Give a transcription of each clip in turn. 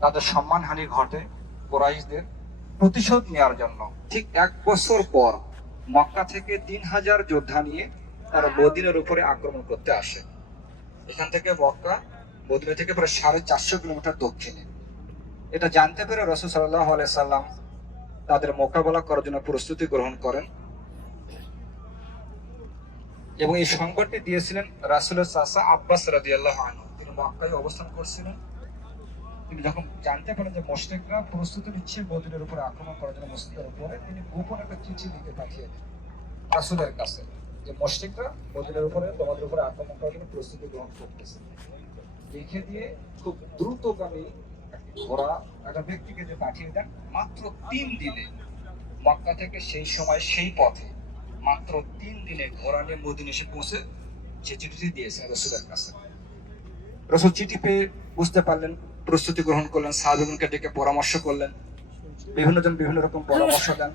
তাদের সম্মানহানি ঘটে কোরাইশদের প্রতিশোধ নেওয়ার জন্য। ঠিক এক বছর পর মক্কা থেকে তিন হাজার যোদ্ধা নিয়ে তারা মদিনের উপরে আক্রমণ করতে আসে। এখান থেকে মক্কা মদিনা থেকে প্রায় সাড়ে চারশো কিলোমিটার দক্ষিণে। এটা জানতে পেরে রসুল সাল্লাহ সাল্লাম তাদের মোকাবেলা করার জন্য প্রস্তুতি গ্রহণ করেন এবং এই সংবাদটি দিয়েছিলেন রাসুলের চাষা আব্বাস রাদিয়াল্লাহ আনহু। তিনি মক্কায় অবস্থান করছিলেন। তিনি যখন জানতে পারেন যে মোশরেকরা প্রস্তুতি নিচ্ছে মদিনের উপরে আক্রমণ করার জন্য মসজিদের উপরে, তিনি গোপন একটা চিঠি লিখে পাঠিয়ে দেন রাসুলের কাছে যে মোশরেকরা মদিনের উপরে, তোমাদের উপরে আক্রমণ করার জন্য প্রস্তুতি গ্রহণ করতেছে। লিখে দিয়ে খুব দ্রুতগামী ঘোড়া একটা ব্যক্তিকে যে পাঠিয়ে দেন মাত্র তিন দিনে। মক্কা থেকে সেই সময় সেই পথে মাত্র তিন দিনে ঘোড়া নিয়ে মদিন এসে পৌঁছে সে চিঠিটি দিয়েছে রসুলের কাছে। রসুল চিঠি পেয়ে বুঝতে পারলেন প্রস্তুতি গ্রহণ করলেন সাহাবিগুনকে ডেকে পরামর্শ করলেন। বিভিন্ন জন বিভিন্ন রকম পরামর্শ দেন।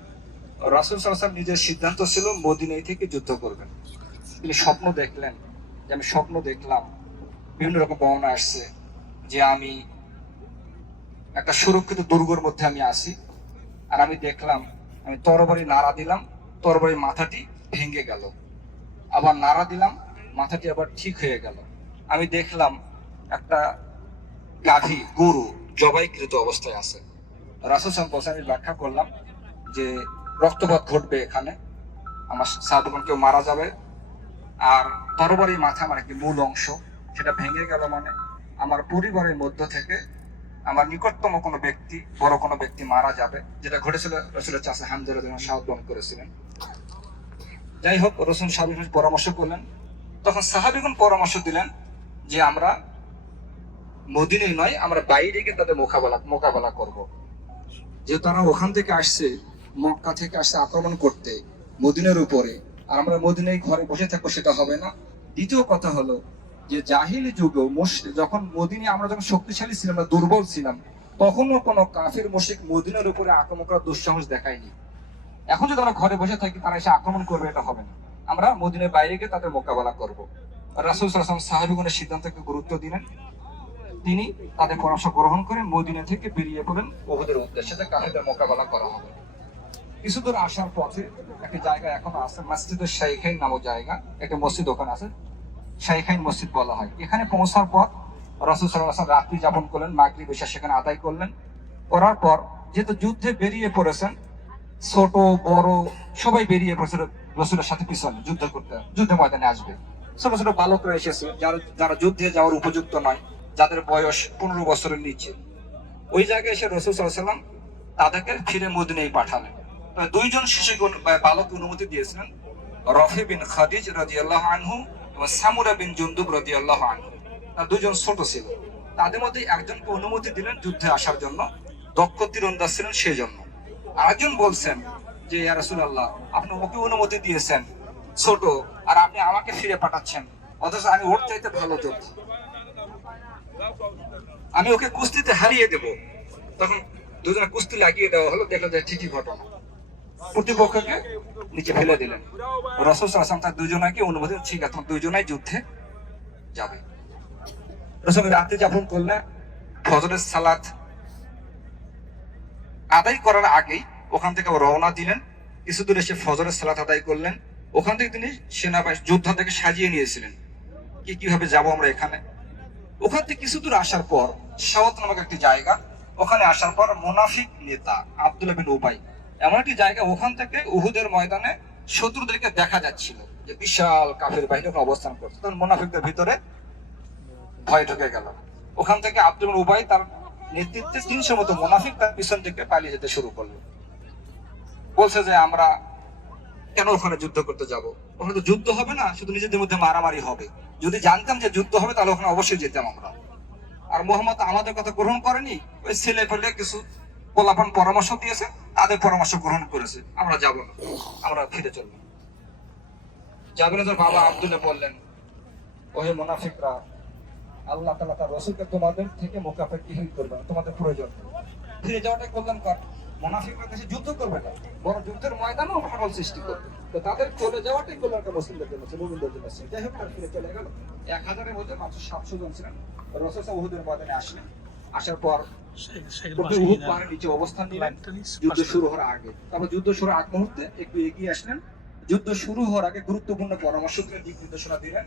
রাসুল সাল্লাম নিজের সিদ্ধান্ত ছিল মদিনাই থেকে যুদ্ধ করবেন। তিনি স্বপ্ন দেখলেন যে আমি স্বপ্ন দেখলাম বিভিন্ন রকম বর্ণনা আসছে যে আমি একটা সুরক্ষিত দুর্গর মধ্যে আমি আসি আর আমি দেখলাম আমি তরবারি নাড়া দিলাম তরবারির মাথাটি ভেঙে গেল। আবার নাড়া দিলাম মাথাটি আবার ঠিক হয়ে গেল। আমি দেখলাম একটা গাভী গরু, জবাইকৃত অবস্থায় আছে। রাসুল আমি ব্যাখ্যা করলাম যে রক্তপাত ঘটবে এখানে, আমার সাধুগণ কেউ মারা যাবে, আর তরবারি মাথা আমার একটি মূল অংশ, সেটা ভেঙে গেল মানে আমার পরিবারের মধ্য থেকে আমার নিকটতম কোনো ব্যক্তি, বড় কোনো ব্যক্তি মারা যাবে, যেটা ঘটেছিল রসুলের চাষে হামদের সাহায্য করেছিলেন। যাই হোক, রসুল সাহাবিগুন পরামর্শ করলেন, তখন সাহাবিগুন পরামর্শ দিলেন যে আমরা মদিনে নয়, আমরা বাইরে গিয়ে তাদের মোকাবেলা মোকাবেলা করব। যে তারা ওখান থেকে আসছে, মক্কা থেকে আসছে আক্রমণ করতে, মদিনের উপরে, আর আমরা মদিনায় ঘরে বসে থাকব সেটা হবে না। দ্বিতীয় কথা হলো যে জাহিলি যুগে মুশ- যখন মদিনে আমরা যখন শক্তিশালী ছিলাম না, দুর্বল ছিলাম তখনও কোনো কাফের মুশিক মদিনার উপরে আক্রমণ করার দুঃসাহস দেখায়নি। এখন যদি আমরা ঘরে বসে থাকি, তারা এসে আক্রমণ করবে, এটা হবে না। আমরা মদিনের বাইরে গিয়ে তাদের মোকাবেলা করব। রাসুল সাল্লাম সাহাবিগুনের সিদ্ধান্তকে গুরুত্ব দিলেন। তিনি তাদের পরামর্শ গ্রহণ করে মদিনা থেকে বেরিয়ে পড়েন ওহুদের উদ্দেশ্যে। যে কাফেরদের মোকাবেলা করা হবে। কিছু দূর আসার পথে একটি জায়গা এখনও আছে, মসজিদের শাইখাইন নামক জায়গা। একটা মসজিদ ওখানে আছে শাইখাইন মসজিদ বলা হয়। এখানে পৌঁছার পর রসুল সাল্লাহ রাত্রি যাপন করলেন মাগরি বেশা সেখানে আদায় করলেন। করার পর যেহেতু যুদ্ধে বেরিয়ে পড়েছেন, ছোট, বড়, সবাই বেরিয়ে পড়েছিল রসুলের সাথে পিছনে যুদ্ধ করতে, যুদ্ধ ময়দানে আসবে। ছোট ছোট বালকরা এসেছে, যারা যারা যুদ্ধে যাওয়ার উপযুক্ত নয়। যাদের বয়স পনেরো বছরের নিচে। ওই জায়গায় এসে রসুল সাল্লাম তাদেরকে ফিরে মদিনায় পাঠালেন। দুইজন বা বালক অনুমতি দিয়েছিলেন, রফি বিন খাদিজ রাজিয়াল্লাহ আনহু এবং সামুরা বিন জুন্দুব রাজিয়াল্লাহ আনহু। তারা দুজন ছোট ছিল। তাদের মধ্যে একজনকে অনুমতি দিলেন যুদ্ধে আসার জন্য, দক্ষ তীরন্দাজ ছিলেন সেই জন্য আরেকজন বলছেন যে, ইয়া রাসূলুল্লাহ, আপনি ওকে অনুমতি দিয়েছেন, ছোট, আর আপনি আমাকে ফিরে পাঠাচ্ছেন, অথচ আমি ওর চাইতে ভালো যোদ্ধা। আমি ওকে কুস্তিতে হারিয়ে দেব। তখন দুজনে কুস্তি লাগিয়ে দেওয়া হলো দেখা যায় ঠিকই ঘটনা। প্রতিপক্ষকে নিচে ফেলে দিলেন। রসুল আসলাম তার দুজনাকে অনুমতি ঠিক আছে দুজনাই যুদ্ধে যাবে। রসুল রাতে যাপন করলে ফজরের সালাত আদায় করার আগেই ওখান থেকে রওনা দিলেন। কিছু দূর এসে ফজরের সালাত আদায় করলেন। ওখান থেকে তিনি সেনাবাহিনী, যোদ্ধা থেকে সাজিয়ে নিয়েছিলেন। কি, কীভাবে যাব আমরা এখানে? ওখান থেকে কিছু দূর আসার পর সাওয়াত নামক একটি জায়গা, ওখানে আসার পর মোনাফিক নেতা আব্দুল্লাহ বিন উবাই। এমন একটি জায়গা, ওখান থেকে উহুদের ময়দানে শত্রুদেরকে দেখা যাচ্ছিল যে বিশাল কাফের বাহিনী ওখানে অবস্থান করছে। তখন মোনাফিকদের ভিতরে ভয় ঢুকে গেল। ওখান থেকে আব্দুল উবাই তার নেতৃত্বে তিনশো মতো মোনাফিক তার পিছন থেকে পালিয়ে যেতে শুরু করল। বলছে যে, আমরা কেন ওখানে যুদ্ধ করতে যাব? ওখানে তো যুদ্ধ হবে না, শুধু নিজেদের মধ্যে মারামারি হবে। যদি জানতাম যে যুদ্ধ হবে, তাহলে ওখানে অবশ্যই যেতাম আমরা। আর মোহাম্মদ আমাদের কথা গ্রহণ করেনি, ওই ছেলে পেলে কিছু পোলাপান পরামর্শ দিয়েছে, তাদের পরামর্শ গ্রহণ করেছে। আমরা যাব না, আমরা ফিরে চলবো। যাবেন বাবা আব্দুল্লাহ বললেন, ওহে মোনাফিকরা, আল্লাহ তালা তার রসুলকে তোমাদের থেকে মোকাফেকিহীন করবে না তোমাদের প্রয়োজন। ফিরে যাওয়াটাই কল্যাণ কর মোনাফিকরা দেশে যুদ্ধ করবে না। বড় যুদ্ধের ময়দানেও ভাগল সৃষ্টি করবে। তো তাদের চলে যাওয়াটাই কল্যাণটা মুসলিমদের জন্য ছিল মুমিনদের জন্য ছিল যাই হোক তারা ফিরে চলে গেল। এক হাজারের মধ্যে মাত্র সাতশো জন ছিলেন। উহুদের ময়দানে আসলেন। আসার পর উহুদ পাহাড়ের নিচে অবস্থান নিলেন। যুদ্ধ শুরু হওয়ার আগে। তারপর যুদ্ধ শুরু আগ মুহূর্তে একটু এগিয়ে আসলেন। যুদ্ধ শুরু হওয়ার আগে গুরুত্বপূর্ণ পরামর্শ দিলেন দিক নির্দেশনা দিলেন।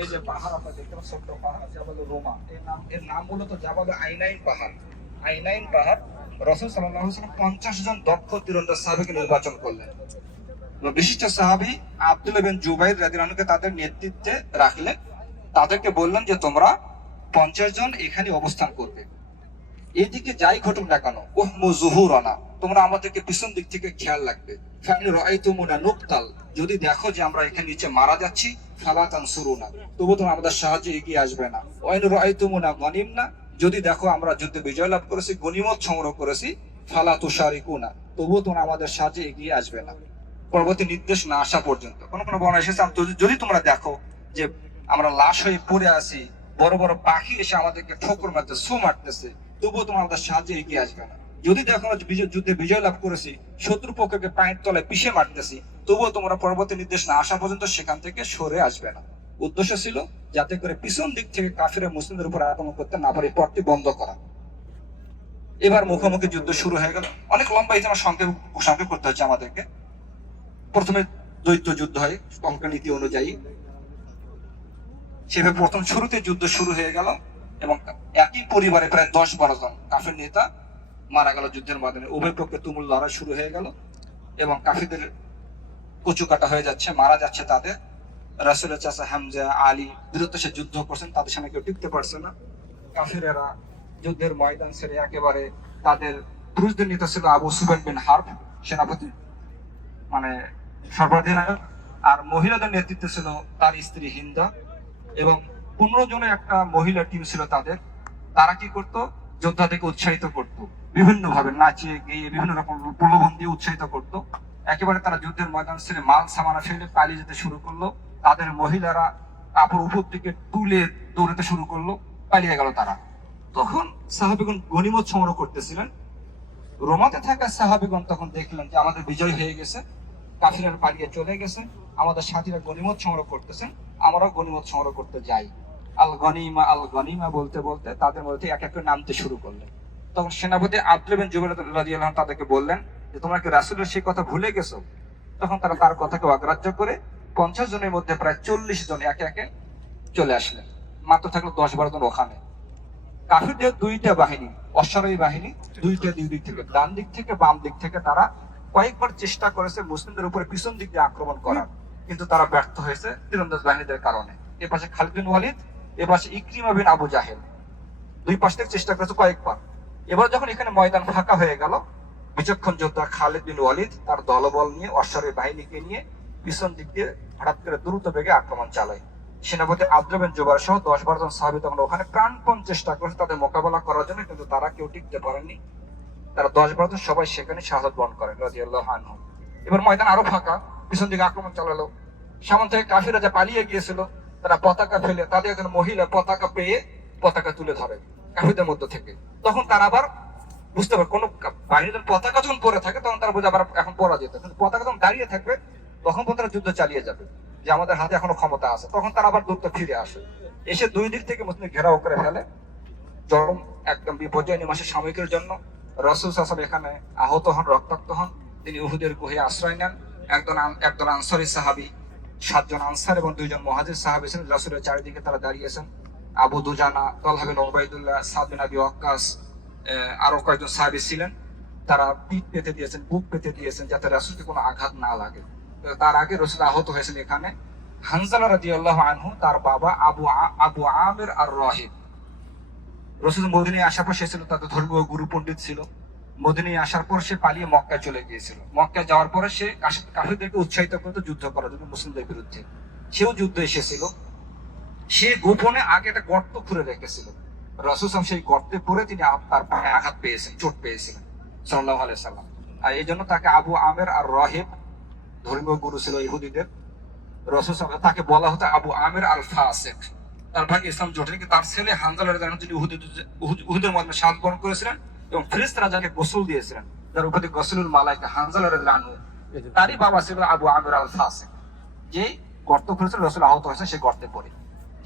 এই যে পাহাড় আপনারা দেখতে পাচ্ছেন ছোট্ট পাহাড় জাবাল রোমা। এর নাম এর নাম মূলত জাবাল আইনাইন পাহাড়। আইনাইন পাহাড় রসুল পঞ্চাশ জন দক্ষ তীরন্দাজ সাহাবীকে নির্বাচন করলেন। বিশিষ্ট সাহাবী আব্দুল বিন জুবাইর তাদের নেতৃত্বে রাখলেন। তাদেরকে বললেন যে, তোমরা পঞ্চাশ জন এখানে অবস্থান করবে। এদিকে যাই ঘটুক না কেন ওহ তোমরা আমাদেরকে পিছন দিক থেকে খেয়াল রাখবে। নুকতাল, যদি দেখো যে আমরা এখানে নিচে মারা যাচ্ছি ফালা তানসুরুনা তবু তোমরা আমাদের সাহায্যে এগিয়ে আসবে না। ওয়াইন রাআইতুমুনা গনিমনা যদি দেখো আমরা যুদ্ধে বিজয় লাভ করেছি গনিমত সংগ্রহ করেছি, ফালা তুশারিকুনা তবুও তোমরা আমাদের সাহায্যে এগিয়ে আসবে না। পরবর্তী নির্দেশ না আসা পর্যন্ত। কোন কোন বর্ণনা এসেছে যদি তোমরা দেখো যে আমরা লাশ হয়ে পড়ে আছি, বড় বড় পাখি এসে আমাদেরকে ঠোকর মারতে সু মারতেছে, তবুও তোমরা আমাদের সাহায্যে এগিয়ে আসবে না। যদি দেখো যুদ্ধে বিজয় লাভ করেছি শত্রু পক্ষকে পায়ের তলায় পিষে মারতেছি, তবুও তোমরা পরবর্তী নির্দেশ না আসা পর্যন্ত সেখান থেকে সরে আসবে না। উদ্দেশ্য ছিল যাতে করে পিছন দিক থেকে কাফিরা মুসলিমদের উপর আক্রমণ করতে না পারে পথটি বন্ধ করা। এবার মুখোমুখি যুদ্ধ শুরু হয়ে গেল। অনেক লম্বা ইতিহাস সংক্ষেপ সংক্ষেপ করতে হচ্ছে আমাদেরকে। প্রথমে দ্বৈত যুদ্ধ হয় নীতি অনুযায়ী। সেভাবে প্রথম শুরুতে যুদ্ধ শুরু হয়ে গেল এবং একই পরিবারে প্রায় দশ বারো জন কাফের নেতা মারা গেল যুদ্ধের মাধ্যমে। উভয় পক্ষে তুমুল লড়াই শুরু হয়ে গেল এবং কাফিদের কচু কাটা হয়ে যাচ্ছে, মারা যাচ্ছে তাদের। চাষা হামজা, আলী বিরুদ্ধে সে যুদ্ধ করছেন, তাদের সামনে কেউ টিকতে পারছে না। কাফিরেরা যুদ্ধের ময়দান ছেড়ে একেবারে তাদের পুরুষদের নেতা ছিল আবু সুবেন বিন সেনাপতি মানে সর্বাধিনায়ক, আর মহিলাদের ছিল তার স্ত্রী হিন্দা, এবং পনেরো জনের একটা মহিলা টিম ছিল তাদের। তারা কি করতো? যোদ্ধাদেরকে উৎসাহিত করত বিভিন্ন ভাবে নাচিয়ে গিয়ে বিভিন্ন রকম প্রলোভন দিয়ে উৎসাহিত করত। একেবারে তারা যুদ্ধের ময়দান ছেড়ে মাল সামানা ফেলে পালিয়ে যেতে শুরু করল। তাদের মহিলারা কাপড় উপর দিকে তুলে দৌড়াতে শুরু করল, পালিয়ে গেল তারা। তখন সাহাবিগণ গনিমত সংগ্রহ করতেছিলেন। রোমাতে থাকা সাহাবিগণ তখন দেখলেন যে আমাদের বিজয় হয়ে গেছে, কাফিরার পালিয়ে চলে গেছে, আমাদের সাথীরা গনিমত সংগ্রহ করতেছেন, আমরাও গনিমত সংগ্রহ করতে যাই। আল গনিমা আল গনিমা বলতে বলতে তাদের মধ্যে এক এক নামতে শুরু করলেন। তখন সেনাপতি আব্দুল বিন জুবাইর রাদিয়াল্লাহু আনহু তাদেরকে বললেন যে, তোমরা কি রাসূলের সেই কথা ভুলে গেছো? তখন তারা তার কথাকে অগ্রাহ্য করে পঞ্চাশ জনের মধ্যে প্রায় চল্লিশ জন একে একে চলে আসলেন। মাত্র থাকল দশ বারো জন ওখানে। কাফিরদের দুইটা বাহিনী, অশ্বারোহী বাহিনী, দুইটা দুই দিক থেকে। ডান দিক থেকে, বাম দিক থেকে তারা কয়েকবার চেষ্টা করেছে মুসলিমদের উপরে পিছন দিক দিয়ে আক্রমণ করার। কিন্তু তারা ব্যর্থ হয়েছে তীরন্দাজ বাহিনীদের কারণে। এ পাশে খালিদ বিন ওয়ালিদ, এ পাশে ইকরিমা বিন আবু জাহেল। দুই পাশ থেকে চেষ্টা করেছে কয়েকবার। এবার যখন এখানে ময়দান ফাঁকা হয়ে গেল, বিচক্ষণ যোদ্ধা খালিদ বিন ওয়ালিদ তার দলবল নিয়ে, অশ্বারোহী বাহিনীকে নিয়ে পিছন দিক দিয়ে হঠাৎ করে দ্রুত বেগে আক্রমণ চালায়। সেনাপতি আব্দুল বিন জুবাইর সহ দশ বারো জন সাহাবি তখন ওখানে প্রাণপণ চেষ্টা করেছে তাদের মোকাবেলা করার জন্য, কিন্তু তারা কেউ টিকতে পারেনি তারা দশ বারো জন সবাই সেখানে শাহাদ বরণ করেন রাজিয়াল্লাহ আনহু। এবার ময়দান আরও ফাঁকা, পিছন দিকে আক্রমণ চালালো। সামন থেকে কাফিরা যা পালিয়ে গিয়েছিল, তারা পতাকা ফেলে তাদের একজন মহিলা পতাকা পেয়ে পতাকা তুলে ধরে কাফিরদের মধ্য থেকে। তখন তারা আবার বুঝতে পারে কোনো বাহিনীর পতাকা যখন পরে থাকে, তখন তারা বোঝে আবার এখন পরা যেত কিন্তু পতাকা যখন দাঁড়িয়ে থাকবে তখন তারা যুদ্ধ চালিয়ে যাবে, যে আমাদের হাতে এখনও ক্ষমতা আছে। তখন তারা আবার দ্রুত ফিরে আসে। এসে দুই দিক থেকে মুসলিম ঘেরাও করে ফেলে। চরম একদম বিপর্যয় নিমাসের সাময়িকের জন্য। রসুল সাসব এখানে আহত হন, রক্তাক্ত হন। তিনি উহুদের গুহে আশ্রয় নেন। একজন একজন আনসারি সাহাবি, সাতজন আনসার এবং দুইজন মহাজির সাহাবি ছিলেন। রসুলের চারিদিকে তারা দাঁড়িয়েছেন। আবু দুজানা তলহাবিন ওবায়দুল্লাহ সাবিন আবি ওয়াক্কাস আরও কয়েকজন সাহাবি ছিলেন। তারা পিঠ পেতে দিয়েছেন, বুক পেতে দিয়েছেন যাতে রাসুলকে কোনো আঘাত না লাগে। তার আগে রসুল আহত হয়েছেন এখানে। হানজালা রাদিয়াল্লাহু আনহু, তার বাবা আবু আবু আমির আর রহিব রসুল মদিনী আসার পর সে ছিল তাদের ধর্মীয় গুরু পণ্ডিত ছিল। মদিনী আসার পর সে পালিয়ে মক্কায় চলে গিয়েছিল। মক্কায় যাওয়ার পরে সে কাফিরদেরকে উৎসাহিত করতে যুদ্ধ করার জন্য মুসলিমদের বিরুদ্ধে। সেও যুদ্ধ এসেছিল। সে গোপনে আগে একটা গর্ত খুঁড়ে রেখেছিল। রসুল সাল্লাম সেই গর্তে পড়ে তিনি তার পায়ে আঘাত পেয়েছেন, চোট পেয়েছিলেন। সাল্লাহ আলাই সাল্লাম আর এই জন্য তাকে আবু আমের আর রহেব ধর্মীয় গুরু ছিল ইহুদিদের। রসুল তাকে বলা হতো আবু আমের আল ফাসেক তার ভাগে ইসলাম জোটেনি তার ছেলে হানজাল আনহু তিনি উহুদের মাধ্যমে সাহায্য বরণ করেছিলেন এবং ফেরেশতারা যাকে গোসল দিয়েছিলেন, যার উপাধি গোসলুল মালাইকা হানজাল রাদিয়াল্লাহু তারই বাবা ছিল আবু আমির আল ফাসেক যে গর্ত খুঁড়েছিল রসুল আহত হয়েছে সে গর্তে পড়ে।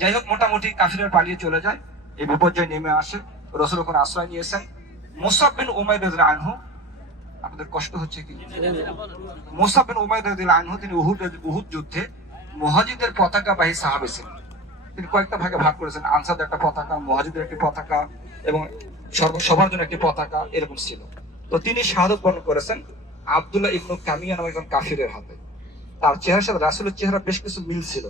যাই হোক, মোটামুটি কাফিরের পালিয়ে চলে যায়, এই বিপর্যয় নেমে আসে। রসুল ওখানে আশ্রয় নিয়েছেন। মুসাব বিন উমাইর আপনাদের কষ্ট হচ্ছে কি? উমাইর রাদিয়াল্লাহু আনহু, তিনি উহুদ উহুদ যুদ্ধে মুহাজিদের পতাকাবাহী সাহাবী ছিলেন। তিনি কয়েকটা ভাগে ভাগ করেছেন। আনসারদের একটা পতাকা, মুহাজিদের একটি পতাকা এবং সবার জন্য একটি পতাকা এরকম ছিল। তো তিনি শাহাদত বরণ করেছেন আব্দুল্লাহ ইবনু কামিয়া নামে একজন কাফিরের হাতে। তার চেহারার সাথে রাসুলের চেহারা বেশ কিছু মিল ছিল।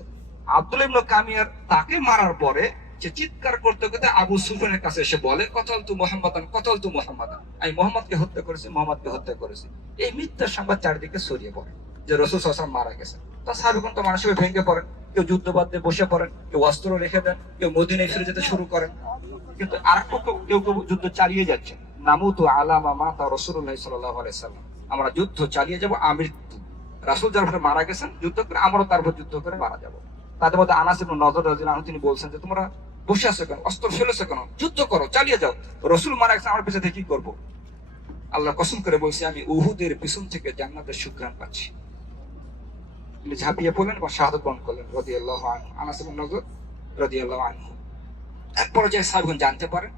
আব্দুল ইবনু কামিয়ার তাকে মারার পরে সে চিৎকার করতে করতে আবু সুফিয়ানের কাছে এসে বলে, কতল তু মোহাম্মদান, কতল তু মোহাম্মদান? আমি মোহাম্মদকে হত্যা করেছি, মোহাম্মদকে হত্যা করেছি। এই মিথ্যার সংবাদ চারিদিকে ছড়িয়ে পড়ে যে রসুল সাসলাম মারা গেছে তা সাবিকন তো মানুষ ভেঙে পড়েন, কেউ যুদ্ধবাদ দিয়ে বসে পড়েন, কেউ অস্ত্র রেখে দেন, কেউ মদিনায় ফিরে যেতে শুরু করেন। কিন্তু আর কেউ কেউ যুদ্ধ চালিয়ে যাচ্ছে। নামু তো আলামা মা তা রসুল্লাহ সাল্লাহ আলাইসাল্লাম আমরা যুদ্ধ চালিয়ে যাব আমৃত্যু রাসুল যার উপরে মারা গেছেন, যুদ্ধ করে আমরাও তার উপর যুদ্ধ করে মারা যাব। তাদের মধ্যে আনাস এবং নজর তিনি বলছেন যে তোমরা বসে আছো কেন? অস্ত্র ফেলেছো কেন? যুদ্ধ করো, চালিয়ে যাও। রসুল মারা গেছে, আমার পিছনে কি করব? আল্লাহ কসম করে বলছি, আমি উহুদের পিছন থেকে জান্নাতের সুগ্রাণ পাচ্ছি। তিনি ঝাঁপিয়ে পড়লেন এবং শাহাদত বরণ করলেন রদি আল্লাহ আনাস নজর রদি আল্লাহ আনহু। এক পর্যায়ে সাহেবগণ জানতে পারেন,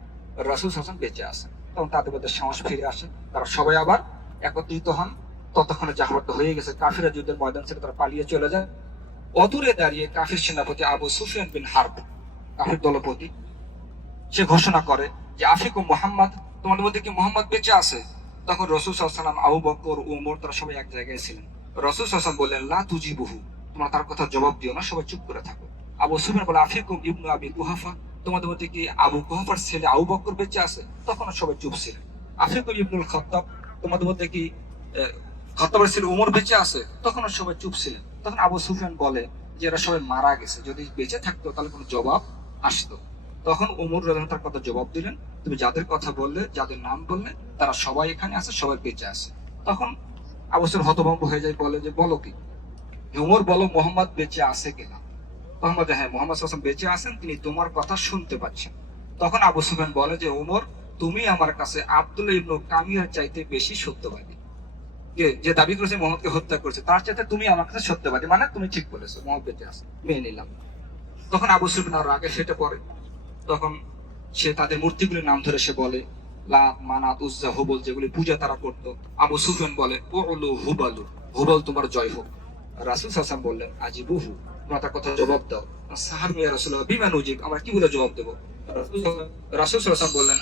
রসুল হাসান বেঁচে আছেন। তখন তাদের মধ্যে সাহস ফিরে আসে, তারা সবাই আবার একত্রিত হন। ততক্ষণে জাহাবত হয়ে গেছে, কাফিরা যুদ্ধের ময়দান ছেড়ে তারা পালিয়ে চলে যায়। অদূরে দাঁড়িয়ে কাফির সেনাপতি আবু সুফিয়ান বিন হার্ব কাফির দলপতি। সে ঘোষণা করে যে আফিক ও মোহাম্মদ, তোমাদের মধ্যে কি মোহাম্মদ বেঁচে আছে? তখন রসুল সাল্লাম আবু বকর উমর, তারা সবাই এক জায়গায় ছিলেন। রসুল সাল্লাম বললেন, লা তুজি বহু তোমরা তার কথা জবাব দিও না, সবাই চুপ করে থাকো। আবু সুফিয়ান বলে আফিকুম ইবনু আবি কুহাফা, তোমাদের মধ্যে কি আবু কুহাফার ছেলে আবু বকর বেঁচে আছে? তখন সবাই চুপ ছিলেন। আফিকুম ইবনুল খত্তাব, তোমাদের মধ্যে কি খত্তাবের ছেলে উমর বেঁচে আছে? তখন সবাই চুপ ছিলেন। তখন আবু সুফিয়ান বলে যে, এরা সবাই মারা গেছে। যদি বেঁচে থাকতো, তাহলে কোনো জবাব আসতো। তখন উমর রাজন তার কথা জবাব দিলেন, তুমি যাদের কথা বললে, যাদের নাম বললে, তারা সবাই এখানে আছে, সবাই বেঁচে আছে। তখন আবসর হতভম্ব হয়ে যায়, বলে যে, বলো কি? যে উমর, বলো মোহাম্মদ বেঁচে আছে কিনা? হ্যাঁ মোহাম্মদ হাসান বেঁচে আছেন, তিনি তোমার কথা শুনতে পাচ্ছেন। তখন আবু বলে যে, উমর, তুমি আমার কাছে আব্দুল ইবনু কামিয়ার চাইতে বেশি সত্যবাদী। যে দাবি করেছে, মোহাম্মদকে হত্যা করেছে, তার চাইতে তুমি আমার কাছে সত্যবাদী। মানে তুমি ঠিক বলেছ, মোহাম্মদ বেঁচে আছে, মেনে নিলাম। তখন আবু সুফিয়ান আর আগে ফেটে পড়ে। তখন সে তাদের মূর্তিগুলির নাম ধরে সে বলে, লাত, মানাত, উজ্জা, হুবল যেগুলি পূজা তারা করত। আবু সুফিয়ান বলে ওলু হুবালু, হুবল তোমার জয় হোক। রাসুল হাসান বললেন আজি বহু তোমরা তার কথা জবাব দাও। সাহাব মিয়া রাসুল বিমান উজিব আমরা কি বলে জবাব দেবো? রাসুল হাসান বললেন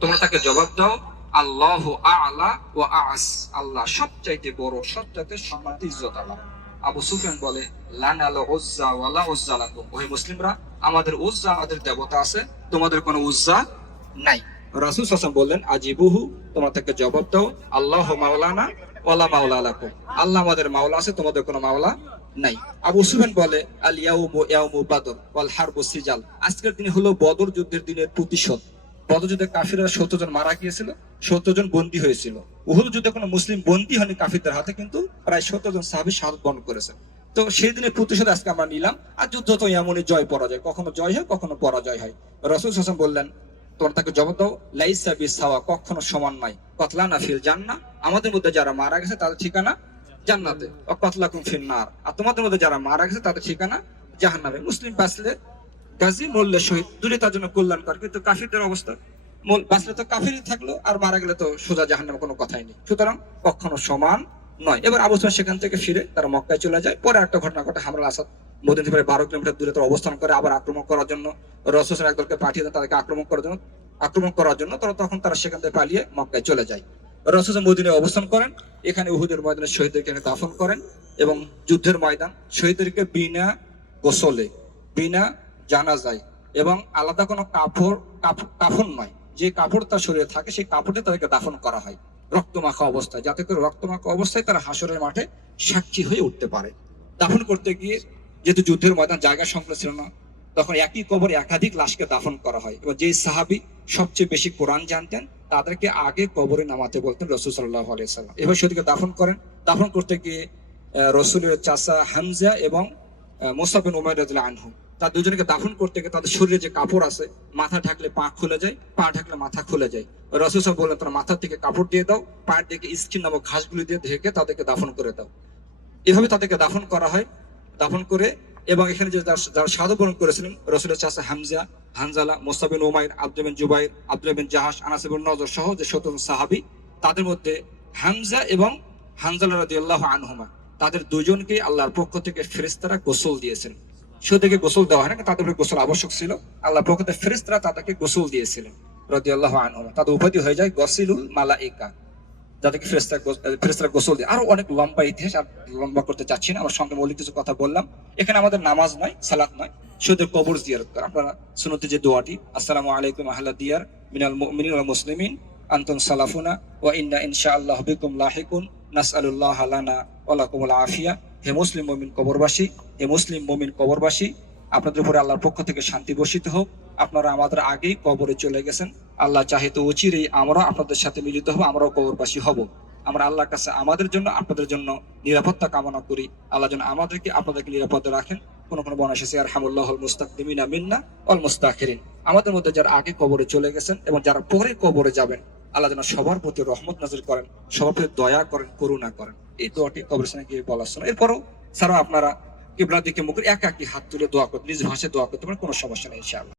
তোমরা তাকে জবাব দাও, আল্লাহ আলা ও আস আল্লাহ সবচাইতে বড়, সবচাইতে সম্মানিত ইজ্জত আল্লাহ। আবু সুফিয়ান বলে ওয়ালা লাকুম। ওহে মুসলিমরা, আমাদের উজ্জা, আমাদের দেবতা আছে, তোমাদের কোনো উজ্জা নাই। রাসূল সাল্লাল্লাহু বললেন, আজিবুহু তোমার তাকে জবাব দাও, আল্লাহ মাওলানা ওয়ালা মাওলা লাকুম। আল্লাহ আমাদের মাওলা আছে, তোমাদের কোনো মাওলা নাই। আবু সুফিয়ান বলে আল ইয়াউমু ইয়াউমু বাদর ওয়াল হারবু সিজাল। আজকের দিন হলো বদর যুদ্ধের দিনের প্রতিশোধ। বদর যুদ্ধে কাফিররা সত্তর জন মারা গিয়েছিল, সত্তর জন বন্দী হয়েছিল। উহুদ যুদ্ধে কোনো মুসলিম বন্দী হয়নি কাফিরদের হাতে, কিন্তু প্রায় সত্তর জন সাহাবি শাহাদত বরণ করেছে। তো সেই দিনের প্রতিশোধ আজকে আমরা নিলাম, আর যুদ্ধ তো এমনই জয় পরাজয়, কখনো জয় হয়, কখনো পরাজয় হয়। রসুল হাসান বললেন, তোমরা তাকে জবাব দাও, লাইসা বিসাওয়া, কখনো সমান নয় কতলা না ফিল জান্না আমাদের মধ্যে যারা মারা গেছে তাদের ঠিকানা জান্নাতে। ও কতলাকুম ফিন্নার আর তোমাদের মধ্যে যারা মারা গেছে তাদের ঠিকানা জাহান্নামে। মুসলিম বাঁচলে গাজী মরলে শহীদ, দূরে তার জন্য কল্যাণ কল্যাণকর কিন্তু কাফিরদের অবস্থা, মূল বাঁচলে তো কাফিরই থাকল, আর মারা গেলে তো সোজা জাহান্নামে কোনো কথাই নেই। সুতরাং কখনো সমান নয়। এবার আবু সেখান থেকে ফিরে তারা মক্কায় চলে যায়। পরে একটা ঘটনা ঘটে হামলা আসাদ মদিনা থেকে বারো কিলোমিটার দূরে তারা অবস্থান করে, আবার আক্রমণ করার জন্য রসুসের একদলকে পাঠিয়ে দেন তাদেরকে আক্রমণ করার জন্য আক্রমণ করার জন্য। তারা তখন তারা সেখান থেকে পালিয়ে মক্কায় চলে যায়। রসুসের মদিনায় অবস্থান করেন। এখানে উহুদের ময়দানে শহীদদেরকে দাফন করেন এবং যুদ্ধের ময়দান শহীদদেরকে বিনা গোসলে, বিনা জানা যায় এবং আলাদা কোনো কাপড়, কাপ- কাফন নয়। যে কাপড় তার শরীরে থাকে, সেই কাপড়ে তাদেরকে দাফন করা হয় রক্তমাখা অবস্থায়। যাতে করে রক্তমাখা অবস্থায় তারা হাসরের মাঠে সাক্ষী হয়ে উঠতে পারে। দাফন করতে গিয়ে যেহেতু যুদ্ধের ময়দান, জায়গা সংকট ছিল না, তখন একই কবরে একাধিক লাশকে দাফন করা হয় এবং যেই সাহাবি সবচেয়ে বেশি কোরআন জানতেন, তাদেরকে আগে কবরে নামাতে বলতেন রসুল সাল্লাহ আলিয়াল্লাম এবার সেদিকে দাফন করেন। দাফন করতে গিয়ে রসুলের চাচা হামজা এবং মোসাবিন উমায় রাজিল আনহু তার দুজনকে দাফন করতে গিয়ে তাদের শরীরে যে কাপড় আছে, মাথা ঢাকলে পা খুলে যায়, পা ঢাকলে মাথা খুলে যায়। রসুল সাহেব বললেন তোমরা মাথার থেকে কাপড় দিয়ে দাও, পায়ের দিকে স্কিন নামক ঘাসগুলি দিয়ে ঢেকে তাদেরকে দাফন করে দাও। এভাবে তাদেরকে দাফন করা হয়। দাফন করে এবং এখানে যে যারা সাধু বরণ করেছিলেন, রসুলের চাষা হামজা, হানজালা মোস্তাবিন ওমাইর আব্দুল বিন জুবাইর, আব্দুল বিন জাহাস আনাস ইবনে নজর সহ যে শত সাহাবী, তাদের মধ্যে হামজা এবং হানজালা রাজি আল্লাহ আনহুমা, তাদের দুজনকে আল্লাহর পক্ষ থেকে ফেরেশতারা গোসল দিয়েছেন। শুধুকে গোসল দেওয়া হয় না, তাদের গোসল আবশ্যক ছিল। আল্লাহর পক্ষ থেকে ফেরেশতারা তাদেরকে গোসল দিয়েছিলেন, রাদিয়াল্লাহু আনহুমা তাদের উপাধি হয়ে যায় গসিলুল মালাইকা, যাদেরকে ফেরেস্তা ফেরেস্তারা গোসল দিয়ে আরও অনেক লম্বা ইতিহাস আর লম্বা করতে চাচ্ছি না, আমার সঙ্গে মৌলিক কিছু কথা বললাম। এখানে আমাদের নামাজ নয়, সালাত নয় শুধু কবর জিয়ারত করে। আপনারা শুনতে যে দোয়াটি, আসসালামু আলাইকুম আহলা দিয়ার, মিনাল ওয়াল মুসলিমিন, আনতুম সালাফুনা, ওয়া ইন্না ইনশাআল্লাহ বিকুম লাহিকুন, নাসআলুল্লাহ লানা ওয়া লাকুমুল আফিয়া। হে মুসলিম মুমিন কবরবাসী, হে মুসলিম মুমিন কবরবাসী, আপনাদের উপরে আল্লাহর পক্ষ থেকে শান্তি বর্ষিত হোক। আপনারা আমাদের আগেই কবরে চলে গেছেন। আল্লাহ চাহিত অচিরেই আমরা আপনাদের সাথে মিলিত হব, আমরাও কবরবাসী হব। আমরা আল্লাহর কাছে আমাদের জন্য, আপনাদের জন্য নিরাপত্তা কামনা করি। আল্লাহ যেন আমাদেরকে, আপনাদেরকে নিরাপদ রাখেন। কোন কোন বর্ণ আর হামুল্লাহ মুস্তাকিমিনা মিন্না অল মুস্তাখিরিন আমাদের মধ্যে যারা আগে কবরে চলে গেছেন এবং যারা পরে কবরে যাবেন, আল্লাহ যেন সবার প্রতি রহমত নাজির করেন, সবার প্রতি দয়া করেন, করুণা করেন। এই দোয়াটি কবরস্থানে গিয়ে বলার সময় এরপরও ছাড়াও আপনারা কিবলার দিকে মুখ একাকি হাত তুলে দোয়া করতে, নিজ ভাষায় দোয়া করতে পারেন, কোনো সমস্যা নেই, ইনশাআল্লাহ।